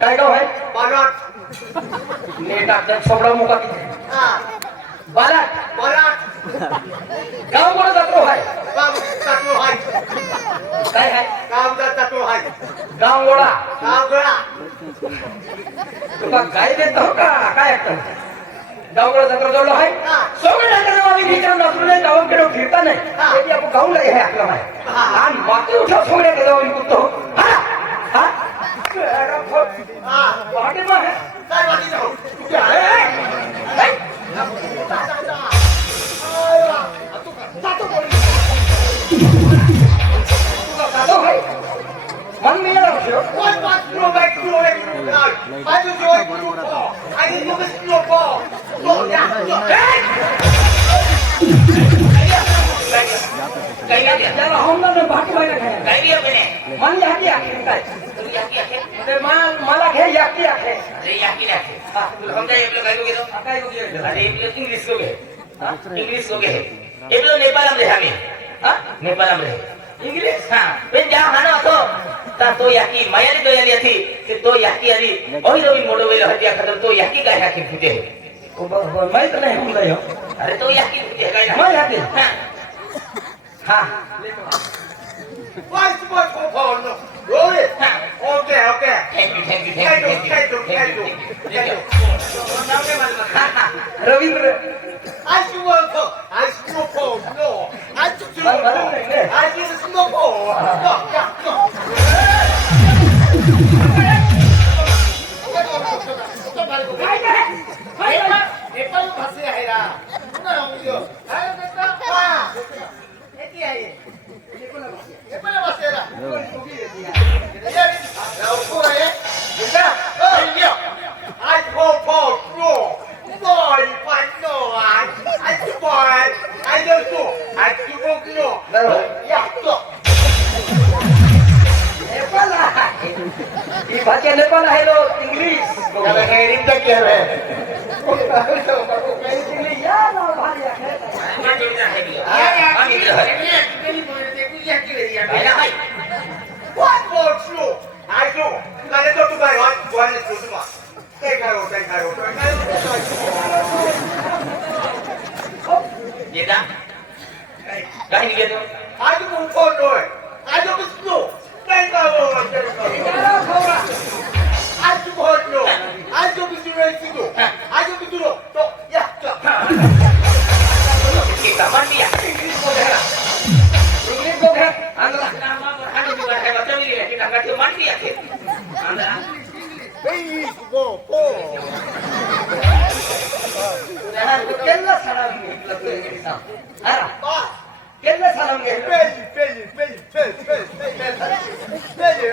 काय गाव आहे बालाट नीट आपल्या छोबडा मुका किती हा बालाट बालाट गाव कोण जातो आहे गाव ताटू हाय काय आहे गावचा ताटू हाय गाव गोळा गाव गळा तुला काय देत हो का काय ऐकतं गाव गोळा जत्रा जोडलो आहे सगळे जत्रा आम्ही विचारून असलो गावाकडे फिरता नाही ते आपण गावला हे आपलं आहे आणि बाकी उठा सगळे गावाला कुठतो हा हा हा बाकी मग काय बाकी जाऊ मन मी येणार What was your back to it? I was your ball. I didn't know it's your ball. Oh, yeah. त्याला होमला बाकी व्हायला खाय काय बी अपने मन याकी आहे काय तू याकी आहे ते मला घे याकी आहे अरे याकी आहे तू समजा एप्लो काय गेलो काय गोष्ट अरे एप्लो इंग्लिश को है इंग्लिश को है एप्लो नेपाल में हमें हां नेपाल में इंग्लिश हां पण जा हानो असो ता तो याकी मायाली तो याली थी कि तो याकी आली ओही रवी मोडो वेलो हटिया खतर तो याकी काय याकी फुटे माहित नाही म्हणलं ह्यो. अरे तो याकी फुटे काय माहित याकी हां हा Why is the boy for ball? No. Roll it. Okay, okay. Thank you Ravindra I should work for. I should go for. No. I should do it. I just no for. No, yeah, no. Nepal भाषे आहे रा पुन्हा आउयो काय बेटा हा एकी आहे नेपाल भाषे रा राव कोण आहे बेटा लियो I go for no boy but no I do boy I do so I do no yeah so Nepal आहे ही भाषा नेपाल आहे लो इंग्लिश त्याला हे रिक्त केलं इंग्लिश या ना भारी आहे What more true? I do. 나는 또 누가 와? 좋아하는 교수가. 대가로. 얘다 काय निघतो 아주 못 보는. 아주 무슨 대가로. 아주 보는. 아주 무슨 레이스도. 아주 무슨 또 야. kita mandi ya इंग्लिश को घे anda nama berhadi juga hebat sekali ya kita nggak cuma mandi ya anda 베이스볼 보. हाँ तो केल्ला सलाम मतलब तो ये किसान हाँ 아. केल्ला सलाम के 빼지.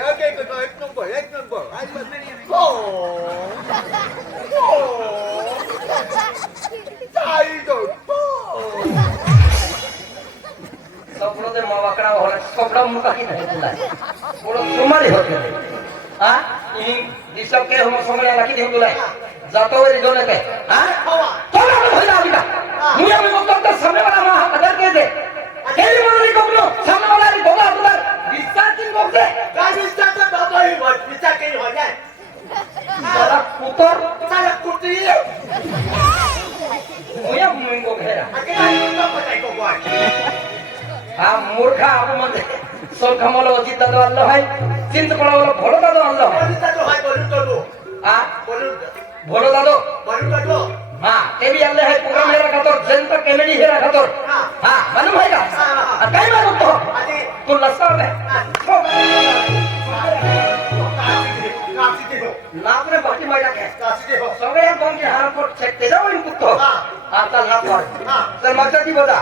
오케이, 그거 액정볼. टाइगर सपड़ो दे मावाकड़ा होला सपड़ा मुका की नहीं बुला बोलो सुमारी होते हाँ इन दिशा के हम समझ आला की नहीं बुला जातो वे जोने पे हाँ थोड़ा तो भला अभी का मुझे भी मतलब तो सामने वाला माँ कदर के दे केली मनोरी कोकलो सामने वाला री बोला तुला विस्तार किन बोलते गाडीचा बाबा ही मत विचार केली हो जाय साला पुतर साला कुत्री मुया मुंगो घेरा अकेला तो पताई को बोल हाँ मूर्खा आप मत सोल खमलो अजीत दादो अल्लाह है चिंत पड़ा वाला भोलो दादो अल्लाह है बोलता तो है बोलू हाँ बोलू भोलो दादो तो हाँ ते भी अल्लाह है प्रोग्राम हेरा खातर जनता कॉमेडी हेरा खातर हाँ मालूम है का काय मालूम तो आधी तू लस्सा है कासी दे नापरे बाकी महिला के कासी दे हो सगळे कोण के हार पर छेते जाओ इन कुत्तो आता ना पर तर माझा ती बता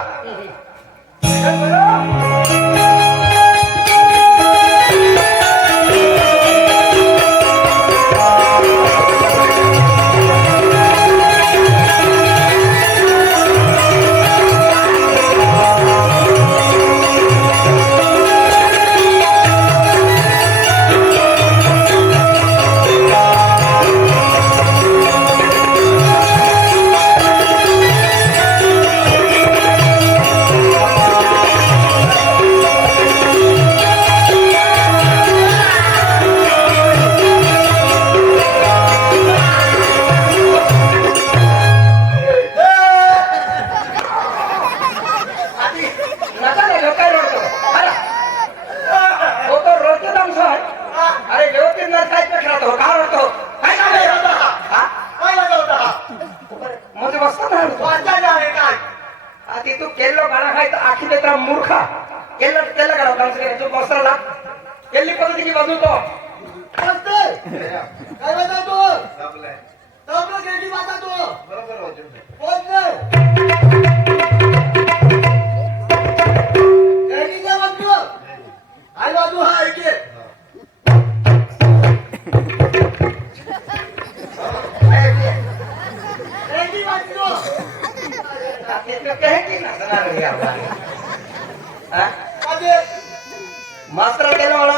डान्स करायचो मास्तरला केली पद्धतीची बाजू तो काय वाजवतो तबला केली वाजवतो बरोबर वाजवतो केली काय वाजवतो आई बाजू हा ऐके केली वाजवतो अबे मास्तर केलं मला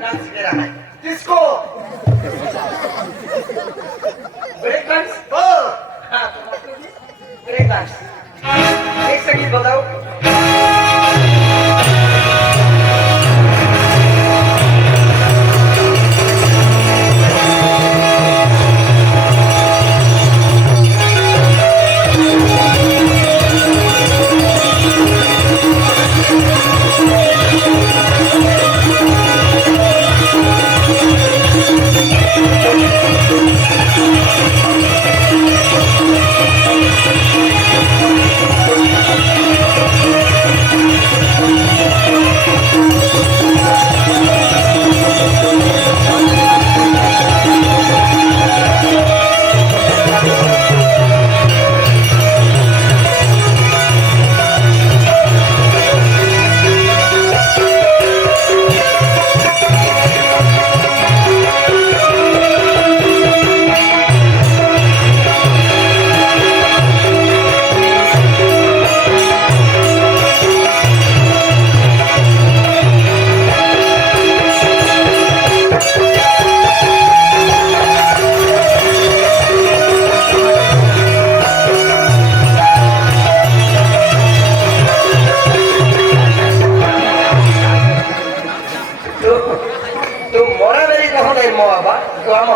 डान्स केला आहे डिस्को ब्रेक डान्स हो ब्रेक डान्स एक संगीत बताओ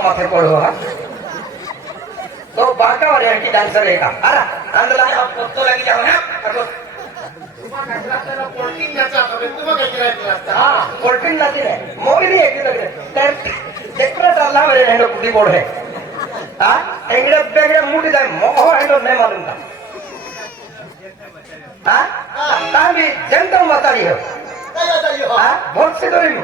माथे पड़ो हा तो बाका वाले की डांसर है का अरे अंदर आप तो लगी जाओ ना पोल्टिंग नाचा तुम्हाला काय करायचं हां पोल्टिंग नाची है मोगली है की लगे तर सेक्रेट अल्लाह मेरे हैंडो कुटी बोर्ड है हां एंगड़े बेगड़े मुड़ी जाए मोह हैंडो नहीं मालूम था हां ताबी जनता बताई है काय बताइयो हां बहुत से करी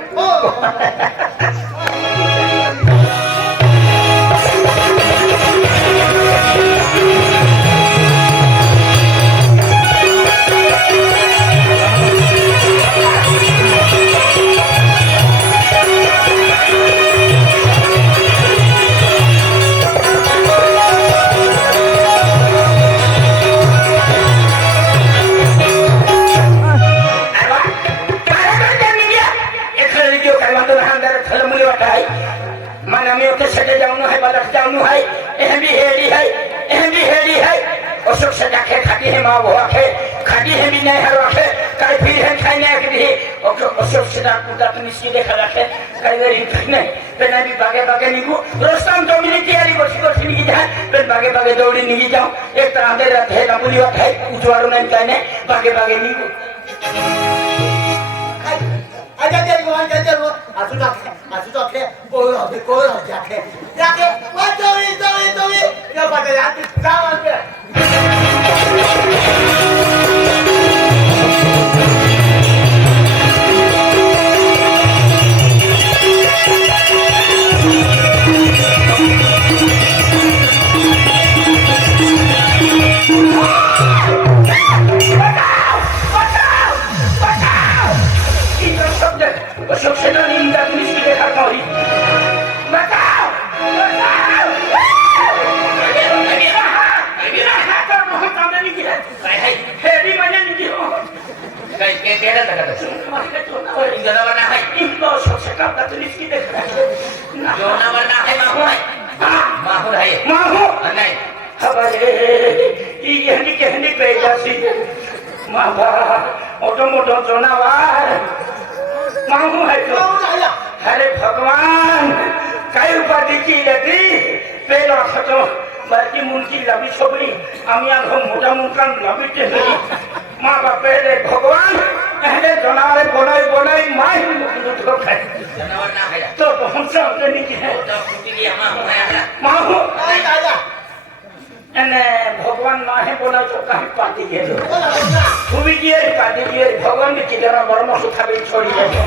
अशोक से जाके खाती है माँ बुआ के खाती है भी नहीं हर रखे कई फिर है खाने के लिए अशोक से डाक पूजा तो निश्चित देखा रखे कई बार ही नहीं पहले भी बागे बागे निकू रोस्ताम तो मिली तैयारी बसी बसी निकल जाए फिर बागे बागे दौड़ी निकल जाओ एक तरह दे रहते हैं नबुली बात है उचवारू नहीं कहने बागे बागे निकू आजा दे गोवान दे दे आसु जाके कोई जाके जाके वो तो ये बात है यार सामान पे बाबा मोठं मोठं जनावर माहू आहे तो. अरे भगवान काय उपाधी केली ती पेला खतो बाकी मुलगी लावी छोकरी आम्ही आलो मोठा मोठा लावी ठेवली मा बापे रे भगवान अरे जनावर बोलाई बोलाई माय लुटलो खाय जनावर ना खाया तो पहुंचा नहीं है तो फुटी गया माहू एने भगवान ना है बोला तो कहीं पाती गेलो खूबी किए पाती किए भगवान भी किधर बरम सुखाबे छोड़ी जाए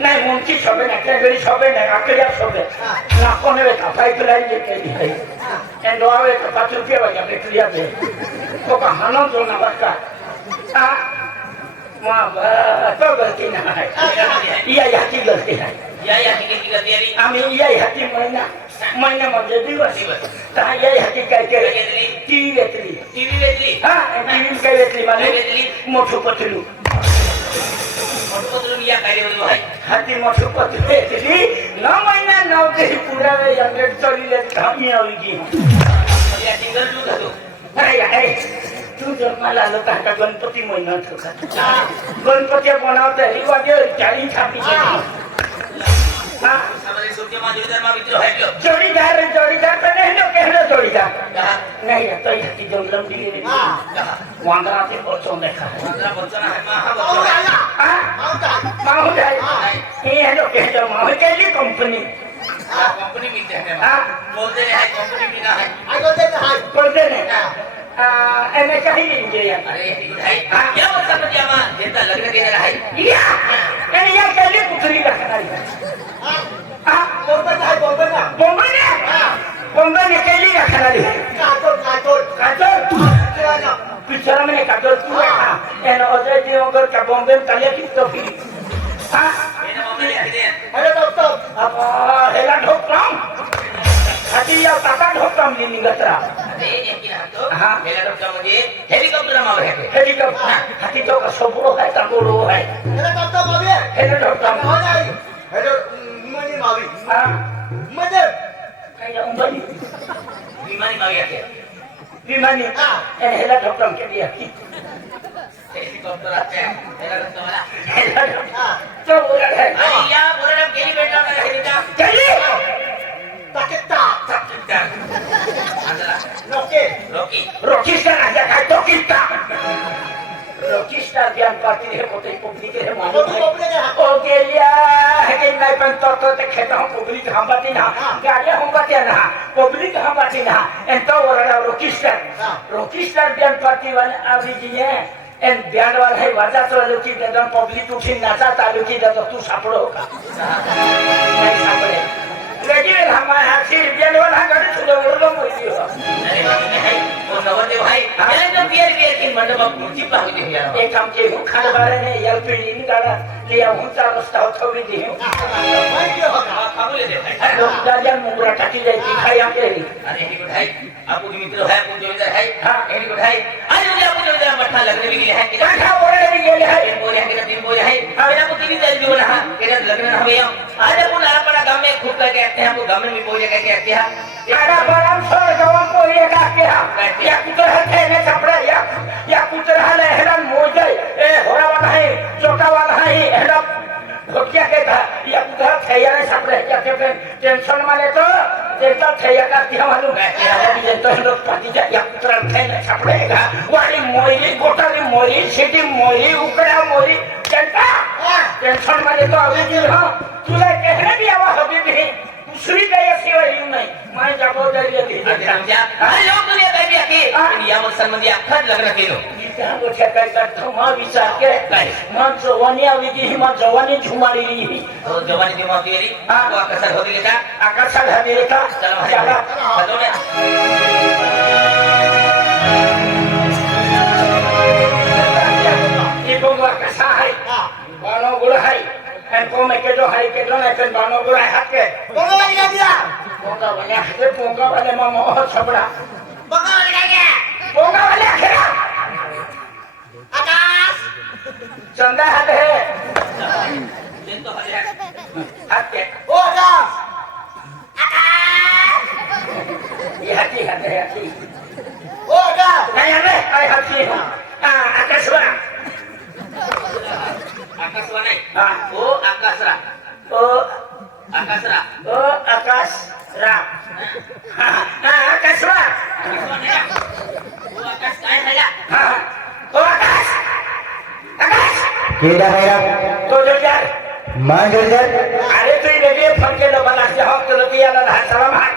नहीं मुंची सबे ना क्या गरी सबे ना अकेला सबे ना कोने में कफाई पिलाई जे के है एंड दोआवे तो 5 रुपया वाला बेटलिया दे तो कहानो जो ना बका आ मां तो गलती ना है या की गलती है या किती गलती आली आम्ही या हाती महिना म्हणजे दिवस ता या हाती काय केलं टीव्ही घेतली टीव्ही वेचली हा टीव्ही काय घेतली मला मोठं पतलू मोठं या कार्यवरी आहे हाती मोठं पतलू घेतली 9 महिना 9 दिवस पुरा याकडे चढले धामी आली की या सिंगल दूध होतो नाही आहे तू जर मला आलो तर आता गणपती महिन्यात होता गणपती बनवता ही वाजे 40 छापी हमारे सोचे मा जोड़ीदार मा मित्र है क्यों जोड़ीदार तो नहीं लो कहना जोड़ीदार नहीं तो ये जंगलम दिली वांदरा से बच्चों देखा है वांदरा बच्चा है माहू जाए ये है लोग कहते माहू के लिए कंपनी कंपनी मिलते हैं बोलते हैं कंपनी बिना है बोलते हैं एने कहीं नहीं गए अरे ये है क्या बोलता मुझे मां देता लग्न देना है या एने या के लिए पुत्री रखना है बॉम्बे ने के लिए रखना है काजोल पिक्चर में काजोल तू है एने अजय देवगन का बॉम्बे में तले की तो फिर हां मैंने बॉम्बे ले आके हेलो डॉक्टर अब हेला डॉक्टर हाती या काका डॉक्टर मी निगतरा अरे ये की ना तो हां मेरा डॉक्टर मुझे हेलीकॉप्टर में आवे है हेलीकॉप्टर हाथी तो का सबरो है तंगोरो है हेलो डॉक्टर हां काय उंबली विमानी में आवे है विमानी एने हेला डॉक्टर के लिए हेलीकॉप्टर आते हैं मेरा डॉक्टर वाला हेला डॉक्टर तो बोला है अरे या बोले ना केली बेटा ना हेलीकॉप्टर चलिए सकता अंदर रॉकी रॉकी स्टार आजा काय तो किस्ता रॉकी स्टार ज्ञान पाती है कोते पब्लिक है मालूम है ओ गेलिया है कि नहीं पण तो ते खेता हम पब्लिक हम बाती ना गाड़ी हम बाती ना पब्लिक हम बाती ना एंड तो वाला रॉकी स्टार ज्ञान पाती वाले अभी जी है एंड बैंड वाला है वाजा तो लोग की गदन पब्लिक उठी नाचा तालु की दा तू सापड़ो का नहीं सापड़े लेकिन हमारे हाथी बैंड वाला गाड़ी सुनो उड़लो मोई हो अरे भाई वो नवदेव भाई ये तो पियर की मंडप मूर्ति पावी दे यार एक काम के हूँ खाने वाले ने यार पीढ़ी निकाला लिया हूँ चार रास्ता थोड़ी दी हूँ खाबुले दे भाई लोग जान मुंगरा टाकी जाए दिखाई हम के अरे हेली को भाई आपको भी मित्र है आपको जोड़ीदार है हाँ हेली को भाई आज मुझे आपको जोड़ीदार मठा लगने भी है कि काठा बोले भी गेले है तीन बोले हैं कि तीन बोले हैं फिर आपको तीन दिन जो ना कि लगने हमें आज आपको नारापड़ा गांव में खूब करके आते हैं आपको गांव में भी बोले करके आते हैं यारा बराम सर गवम को ये का के या कुतर है ने कपड़ा या कुतर है हेरन मोजे ए होरा वाला है चोका वाला है हेरा भोटिया के था या कुतर थे या ने कपड़े क्या कहते टेंशन माने तो देखता थे या का दिया मालूम है ये तो लोग पाती जा या कुतर थे ने कपड़े का वाली मोरी गोटाली मोरी सिटी मोरी उकड़ा मोरी चलता टेंशन माने तो अभी जी हां तुला कहने भी आवा अभी भी दूसरी का ये सेवा ही नहीं मैं जाबो दरिया दी समझा अरे लोग दुनिया का भी आके इंडिया में संबंधी अखर लगना केलो क्या बोलता है करता मां विचार के मां जवानी आवी दी मां जवानी झुमारी ली तो जवानी दिमाग की री वो आकर्षण हो गया आकर्षण है मेरे का चलो चलो ये बोंगा कैसा है बानो गुड़ है को में के जो है के जो नहीं बानो गुड़ है हाथ के बोंगा वाले हाथ बोंगा वाले मामा और छबड़ा बोंगा वाले आखिर आकाश चंदा हाथ है दिन तो हरे हाथ के ओ आकाश ये हाथी है हाथी ओ आकाश नहीं हमें आई हाथी हूँ आकाश वाला आकाशवा नाही हा. ओ आकाशरा ओ आकाशरा ओ आकाश राम हा आकाश राम आकाशवा नाही का? ओ आकाश काय झाला हा ओ आकाश आकाश केडा है तो जोरदार मां जोरदार अरे तू लगे फोन केलं मला जवाब तुला की याला लहान सलाम हाय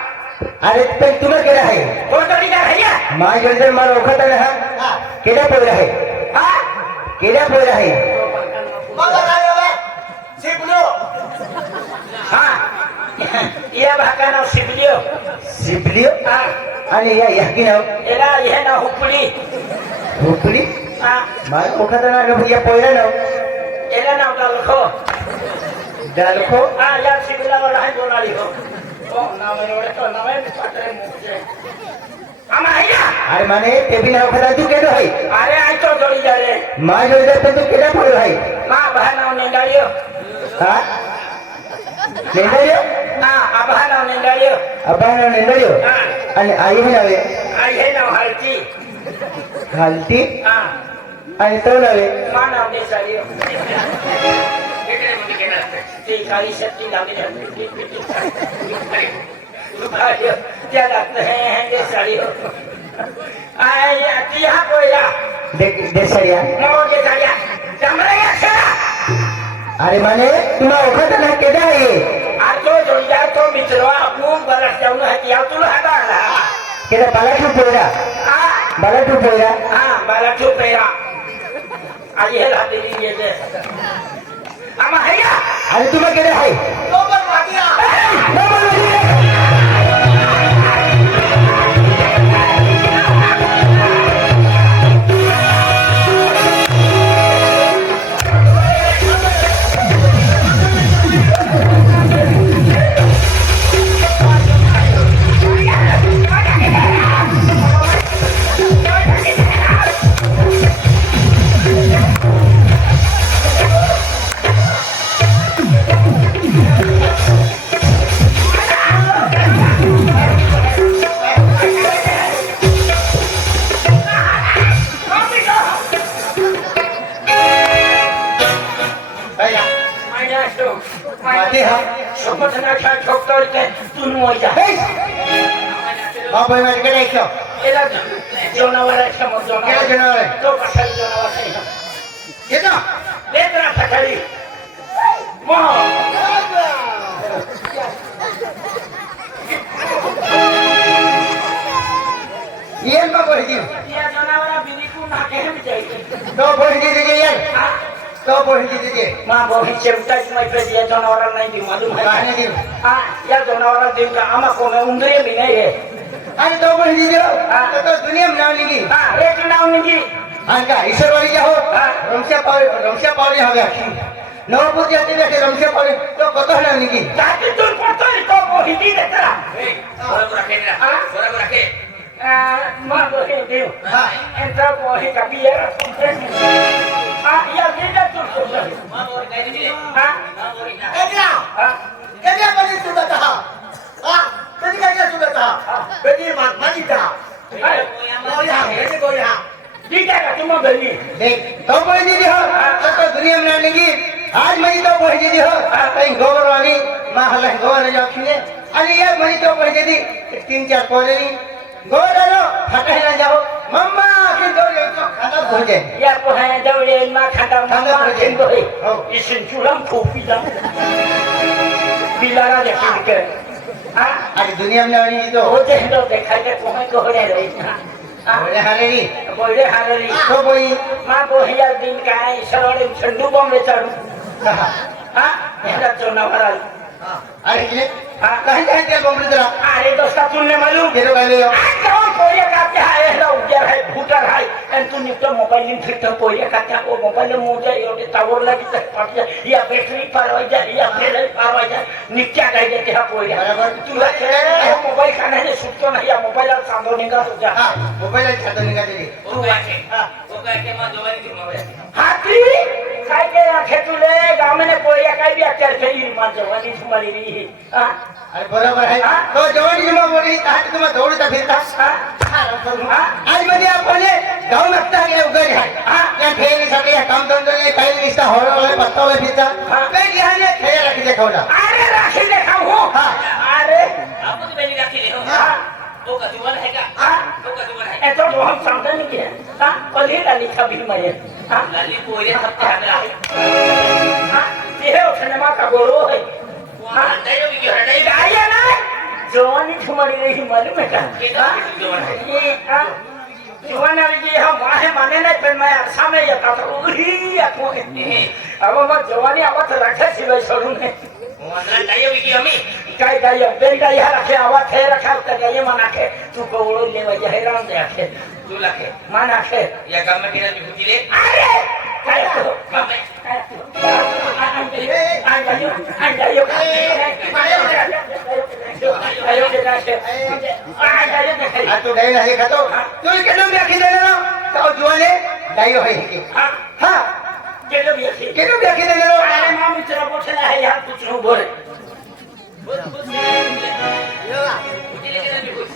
अरे पण तुम्हें केडा है हो तरी काय है मां जोरदार मार ओखत हा केडा पोरा है हा केडा पोरा है मला काय बाबा शिकलो हा या भाका नाव शिबलियो सिबलियो हा आणि या याकी नाव याला हे नाव हुपली भोपली हा मार ओखत ना भैया पोरा नाव याला नाव डालखो डालखो हा या शिबला वाला है बोलाली हो ओ नाव एवढे तो नाव आहे पाटरे मुखे आमा हैया अरे माने ते भी नाव खदा तू केडो है अरे आई तो जोड़ी जा रे मां जोरदार पण तू केडा पोरा है मां बहा नाव नेंगालियो हा नेंदरियो हा आबा नाव नेंगालियो अब्बा नाव नेंदरियो हा आणि आई नावे आई हे नाव हलती घालती हा आणि तो नावे मां नाव देसालियो इकडे म्हणजे केलं असतं ती काही शक्ती लावली अरे त्या लागतं हे देसालियो आई ती हा कोयला देसरिया मग के झाल्या जमरा या खरा अरे माने तुला ओखत ना केडा है आज तो जोडीदार तो मित्र आपण बरस जाऊन हाती या तुला हाता आला केडा बालाटू पोरा हा बालाटू पोरा हा मला तो पेरा आज हे रात्री येते आम्हा हैया अरे तुला केडा है तो पण वाटिया माते हा संघटनाच्या ठोकतोय ते तू मोजा हा भाई माझे केडा ऐक एला जेवणावर समोर केडा जेवणावर जनावर आहे तो कसा जेवणावर आहे येतो लेकरा फटाडी मोह येन बा बोलती या जनावरा बिलिकून नाके विचारायचे तो बोलती दिगे येन तो बोलती दिगे मा बोही चेवताच मैत्री या जनावरा नाही दी मालूम काय है देऊ हा या जनावरा देऊ का आमा कोमे उंदरे भी नाही है आणि तो बोलती देऊ तो दुनिया में नाव लिखी हा एक नाव निघी आणि का ईश्वरवाडी जा हो रमशा पावली हवे नवपूर जाते बेटे रमशा पावली तो कत नाव लिखी जातीतून पडतोय तो बोही दी देतरा बरोबर राखे बरोबर राखे मा बोही देऊ हा entra बोही का बियर हा या लीडा तू मावर काय दिले हा मावर ना एडिया हा एडिया कधी सुद्धा हा कधी काय सुद्धा कधी मानिता गोया कधी गोया ठीक आहे का तुम्हा घरी देख तो बोलती दी हो तो दुनिया में नाव लिखी आज माझी तो बोलती दी हो काही गौरवानी महाला गौर जाखीने आणि या माझी तो बोलती दी 3-4 पोरेनी गौरलो फटायला जाओ मम्मा की गौर तो खाना भोजे या पोहाया जवळे मा खाता खांदा मा भोजे. चिंदोय हो. इसिन चुराम खोपीला बिलारा देखील के हा आणि दुनिया में नाव लिखी तो होते हिंदो देखायचे पोहाय कोहडे रे हा बोले हारेरी बोले हारली तो बोई मा बोहिया दिन काय सरवडे छंडू बॉम्बे चालू कहा हा हेला जनावरा अरे ये हा कहीं कहीं ते बमरी जरा अरे दोस्ता तुमने मालूम केरो गाले हो कौन पोरिया काटे है ना उजर है भूटर है एंड तू निकल मोबाइल इन फिर तो पोरिया काटे वो मोबाइल में मुझे ये टावर लगी तक पड़ जा या बैटरी पार हो जा या फिर पार हो जा नित्या कह देते हैं पोरिया तू है मोबाइल का नहीं सुटतो नहीं या मोबाइल सांगो निका हो जा हा मोबाईल छातो निघालेली ओ काय के मा जोवारी की मावर हाथी काय के राखे तुले गाव में कोई काय भी अत्यार करी मा जवानी तुम्हारी री हां अरे बरोबर आहे तो जवानी में बोली ताकि तुम दौड़ता फिरता आज मध्ये आपण गाव मागता के उगर आहे या ठेली सगळे काम धंदे काही निस्ता होळे पत्तावे फिरता काही ध्याने ठेया राखी देखवला अरे राखी देखाव हो अरे आपको तो मैंने रखी ले हां तो का जुबान है का तो का जुबान है ऐसा तो हम समझ नहीं किया हां पहले का लिखा भी मैं हां लाली को ये सब कैमरा हां ये सिनेमा का गोरो है हां नहीं होगी कि नहीं आया ना जवानी तुम्हारी रही मालूम है का ये तो जुबान है ये जवान आली हम माहे माने नाही पण मैं सामे येता उरी आको अब मग जवानी आवाज राखे शिवाय सोडून वंदना नहीं होगी कि हमें काय काय बेन काय ह्या राखे आवाज हे रखा तर काय मना के तू कोवळो लेवा जहराम दे आखे तू लखे मना के या काम में किधर भी खुदी ले अरे काय तो काम में आ तो डाई नाही खातो तू केलो राखी देना तो जुवाले डाई होय की हां केलो राखी देना अरे मां मित्र बोठला है यार कुछ नो बोल खुदी ले किधर भी खुदी